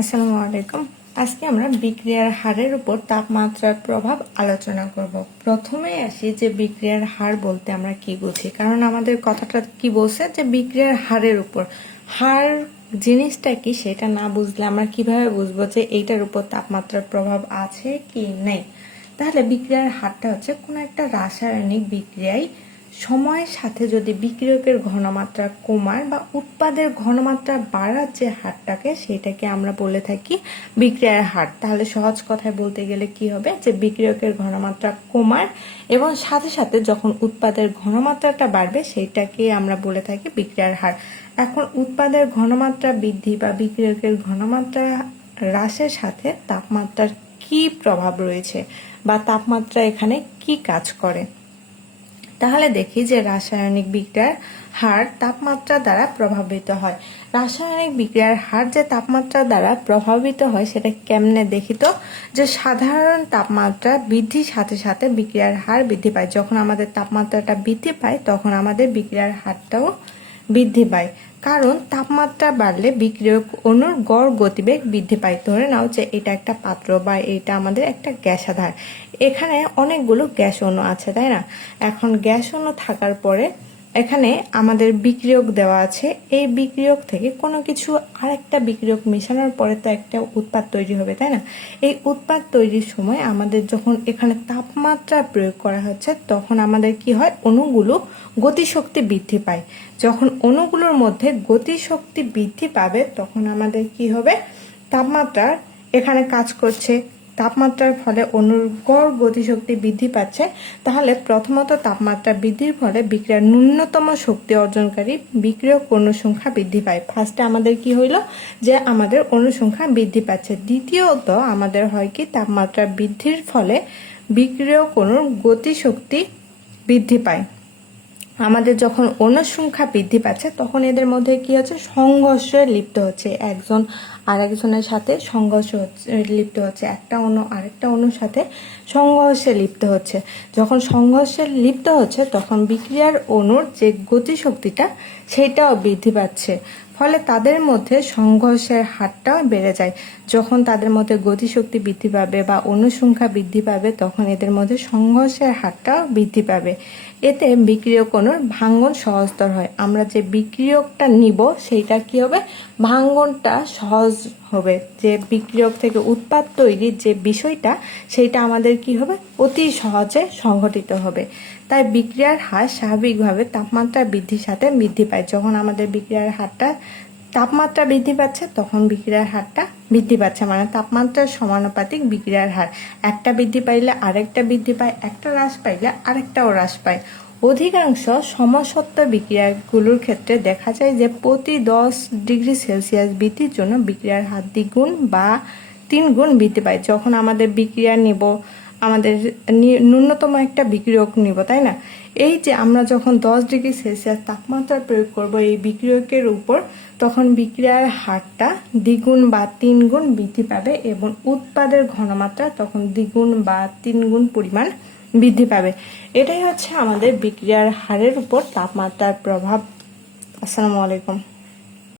আসসালামু আলাইকুম। আজকে আমরা বিক্রিয়ার হারের উপর তাপমাত্রার প্রভাব আলোচনা করব। প্রথমে আসি যে বিক্রিয়ার হার বলতে আমরা কি বুঝি? কারণ আমাদের কথাটা কি বলছে যে বিক্রিয়ার হারের উপর। হার জিনিসটা কি সেটা না বুঝলে আমরা কীভাবে বুঝব যে এইটার উপর তাপমাত্রার প্রভাব আছে কি নেই? তাহলে বিক্রিয়ার হারটা হচ্ছে কোনো একটা রাসায়নিক বিক্রিয়ায় সময়ের সাথে যদি বিক্রিয়কের ঘনমাত্রা কমার বা উৎপাদের ঘনমাত্রা বাড়ার যে হারটাকে সেটাকে আমরা বলে থাকি বিক্রিয়ার হার। তাহলে সহজ কথায় বলতে গেলে কি হবে? যে বিক্রিয়কের ঘনমাত্রা কমার এবং সাথে সাথে যখন উৎপাদের ঘনমাত্রাটা বাড়বে সেইটাকে আমরা বলে থাকি বিক্রিয়ার হার। এখন উৎপাদের ঘনমাত্রা বৃদ্ধি বা বিক্রিয়কের ঘনমাত্রা হ্রাসের সাথে তাপমাত্রার কি প্রভাব রয়েছে বা তাপমাত্রা এখানে কি কাজ করে? তাহলে দেখি যে রাসায়নিক বিক্রিয়ার হার তাপমাত্রা দ্বারা প্রভাবিত হয়। রাসায়নিক বিক্রিয়ার হার যে তাপমাত্রা দ্বারা প্রভাবিত হয়, সেটা কেমনে দেখিত যে সাধারণ তাপমাত্রা বৃদ্ধির সাথে সাথে বিক্রিয়ার হার বৃদ্ধি পায়। যখন আমাদের তাপমাত্রাটা বৃদ্ধি পায়, তখন আমাদের বিক্রিয়ার হারটাও বৃদ্ধি পায়। কারণ তাপমাত্রা বাড়লে বিক্রিয়ক অণুর গড় গতিবেগ বৃদ্ধি পায়। ধরে নাও যে এটা একটা পাত্র বা এটা আমাদের একটা গ্যাসাধার। এখানে অনেকগুলো গ্যাস অণু আছে, তাই না? এখন গ্যাস অণু থাকার পরে এখানে আমাদের বিক্রিয়ক দেওয়া আছে। এই বিক্রিয়ক থেকে কোনো কিছু আরেকটা বিক্রিয়ক মেশানোর পরে তো একটা উৎপাদ তৈরি হবে, তাই না? এই উৎপাদ তৈরির সময় আমাদের যখন এখানে তাপমাত্রা প্রয়োগ করা হচ্ছে, তখন আমাদের কি হয়? অণুগুলো গতিশক্তি বৃদ্ধি পায়। যখন অণুগুলোর মধ্যে গতিশক্তি বৃদ্ধি পাবে, তখন আমাদের কি হবে? তাপমাত্রার এখানে কাজ করছে। তাপমাত্রার ফলে অণুর গড় গতিশক্তি বৃদ্ধি পাচ্ছে, তাহলে প্রথমত তাপমাত্রা বৃদ্ধির ফলে বিক্রিয়ার ন্যূনতম শক্তি অর্জনকারী বিক্রিয়ক অনুসংখ্যা বৃদ্ধি পায়। ফার্স্টে আমাদের কি হইল? যে আমাদের অনুসংখ্যা বৃদ্ধি পাচ্ছে। দ্বিতীয়ত আমাদের হয় কি? তাপমাত্রা বৃদ্ধির ফলে বিক্রিয়ক অণুর গতিশক্তি বৃদ্ধি পায়। আমাদের যখন অনুসংখ্যা বৃদ্ধি পাচ্ছে, তখন এদের মধ্যে কি হচ্ছে সংঘর্ষে লিপ্ত হচ্ছে। একজন আরেকজনের সাথে সংঘর্ষ হচ্ছে, লিপ্ত হচ্ছে। একটা অণু আরেকটা অণুর সাথে সংঘর্ষে লিপ্ত হচ্ছে। যখন সংঘর্ষে লিপ্ত হচ্ছে, তখন বিক্রিয়ার অণুর যে গতিশক্তিটা সেটাও বৃদ্ধি পাচ্ছে। ফলে তাদের মধ্যে সংঘর্ষের হারটাও বেড়ে যায়। যখন তাদের মধ্যে গতিশক্তি বৃদ্ধি পাবে বা অনুসংখ্যা বৃদ্ধি পাবে, তখন এদের মধ্যে সংঘর্ষের হারটাও বৃদ্ধি পাবে। এতে বিক্রিয়ক অণুর ভাঙ্গন সহজতর হয়। আমরা যে বিক্রিয়কটা নিব, সেইটা কি হবে? ভাঙ্গনটা সহজ হবে, যে বিক্রিয়ক থেকে উৎপাদ তৈরির যে বিষয়টা, সেইটা আমাদের কি হবে? অতি সহজে সংঘটিত হবে। তাই বিক্রিয়ার হার স্বাভাবিকভাবে তাপমাত্রা বৃদ্ধির সাথে বৃদ্ধি পায়। যখন আমাদের বিক্রিয়ার হারটা তাপমাত্রা বৃদ্ধি পাচ্ছে, তখন বিক্রিয়ার হারটা বৃদ্ধি পাচ্ছে। মানে তাপমাত্রার সমানুপাতিক বিক্রিয়ার হার। একটা বৃদ্ধি পাইলে আরেকটা বৃদ্ধি পায়, একটা হ্রাস পাইলে আরেকটাও হ্রাস পায়। অধিকাংশ সমসত্ব বিক্রিয়াগুলোর ক্ষেত্রে দেখা যায় যে প্রতি দশ ডিগ্রি সেলসিয়াস বৃদ্ধির জন্য বিক্রিয়ার হার দ্বিগুণ বা তিন গুণ বৃদ্ধি পায়। যখন আমাদের বিক্রিয়া নিব, আমাদের ন্যূনতম একটা বিক্রিয়ক নিব, তাই না? এই যে আমরা যখন দশ ডিগ্রি সেলসিয়াস তাপমাত্রা প্রয়োগ করব এই বিক্রিয়কের উপর, তখন বিক্রিয়ার হারটা দ্বিগুণ বা তিন গুণ বৃদ্ধি পাবে এবং উৎপাদের ঘনমাত্রা তখন দ্বিগুণ বা তিন গুণ পরিমাণ বৃদ্ধি পাবে। এটাই হচ্ছে আমাদের বিক্রিয়ার হারের উপর তাপমাত্রার প্রভাব। আসসালামু আলাইকুম।